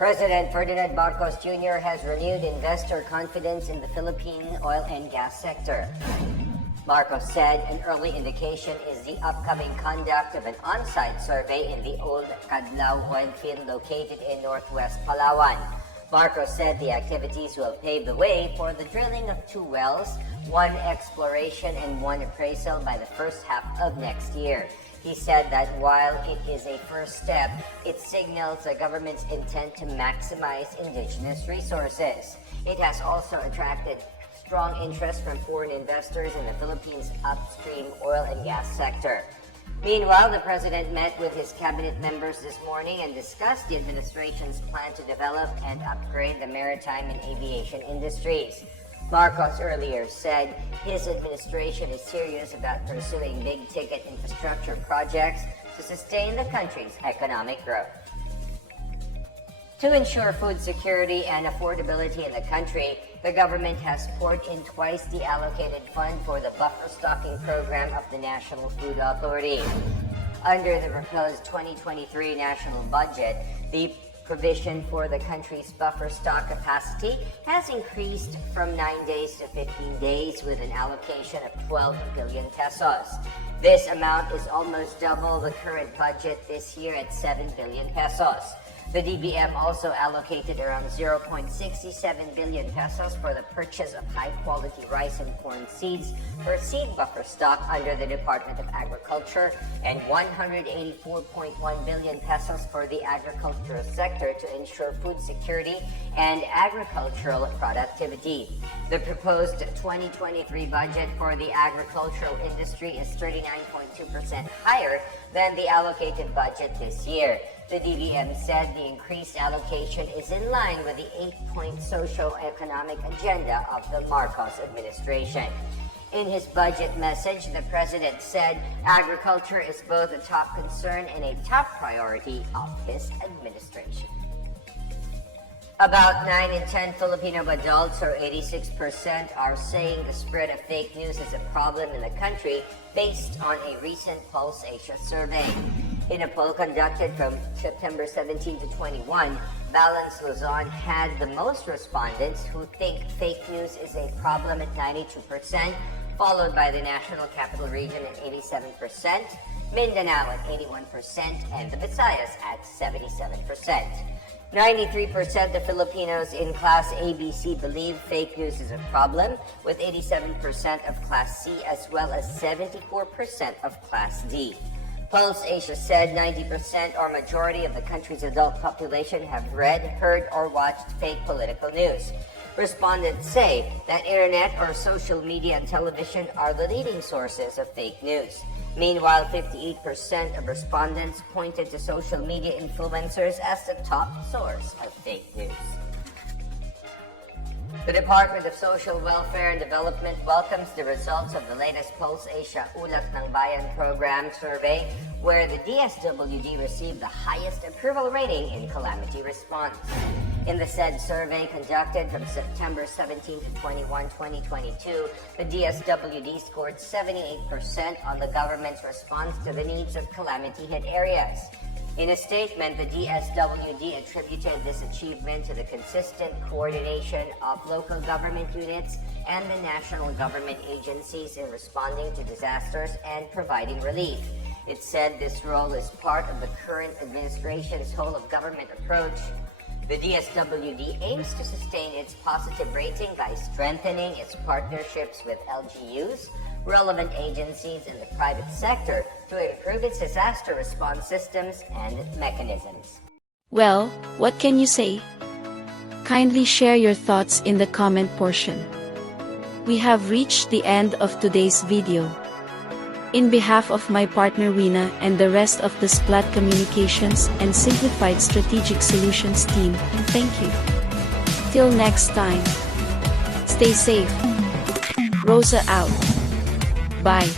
President Ferdinand Marcos Jr. has renewed investor confidence in the Philippine oil and gas sector. Marcos said an early indication is the upcoming conduct of an on-site survey in the old Cadlao oil field located in northwest Palawan. Marcos said the activities will pave the way for the drilling of 2 wells, 1 exploration and 1 appraisal by the first half of next year. He said that while it is a first step, it signals the government's intent to maximize indigenous resources. It has also attracted strong interest from foreign investors in the Philippines' upstream oil and gas sector. Meanwhile, the president met with his cabinet members this morning and discussed the administration's plan to develop and upgrade the maritime and aviation industries. Marcos earlier said his administration is serious about pursuing big-ticket infrastructure projects to sustain the country's economic growth. To ensure food security and affordability in the country, the government has poured in twice the allocated fund for the buffer stocking program of the National Food Authority. Under the proposed 2023 national budget, the provision for the country's buffer stock capacity has increased from 9 days to 15 days with an allocation of 12 billion pesos. This amount is almost double the current budget this year at 7 billion pesos. The DBM also allocated around 0.67 billion pesos for the purchase of high-quality rice and corn seeds for seed buffer stock under the Department of Agriculture and 184.1 billion pesos for the agricultural sector to ensure food security and agricultural productivity. The proposed 2023 budget for the agricultural industry is 39.2% higher than the allocated budget this year. The DBM said the increased allocation is in line with the 8-point socio-economic agenda of the Marcos administration. In his budget message, the president said agriculture is both a top concern and a top priority of his administration. About 9 in 10 Filipino adults, or 86%, are saying the spread of fake news is a problem in the country based on a recent Pulse Asia survey. In a poll conducted from September 17 to 21, Balance Luzon had the most respondents who think fake news is a problem at 92%, followed by the National Capital Region at 87%, Mindanao at 81%, and the Visayas at 77%. 93% of Filipinos in Class ABC believe fake news is a problem, with 87% of Class C as well as 74% of Class D. Pulse Asia said 90% or majority of the country's adult population have read, heard, or watched fake political news. Respondents say that internet or social media and television are the leading sources of fake news. Meanwhile, 58% of respondents pointed to social media influencers as the top source of fake news. The Department of Social Welfare and Development welcomes the results of the latest Pulse Asia Ulat ng Bayan program survey, where the DSWD received the highest approval rating in calamity response. In the said survey conducted from September 17 to 21, 2022, the DSWD scored 78% on the government's response to the needs of calamity-hit areas. In a statement, the DSWD attributed this achievement to the consistent coordination of local government units and the national government agencies in responding to disasters and providing relief. It said this role is part of the current administration's whole-of-government approach. The DSWD aims to sustain its positive rating by strengthening its partnerships with LGUs, relevant agencies in the private sector to improve its disaster response systems and mechanisms. Well, what can you say? Kindly share your thoughts in the comment portion. We have reached the end of today's video. In behalf of my partner Rina and the rest of the Splat Communications and Simplified Strategic Solutions team, thank you. Till next time. Stay safe. Rosa out. Bye.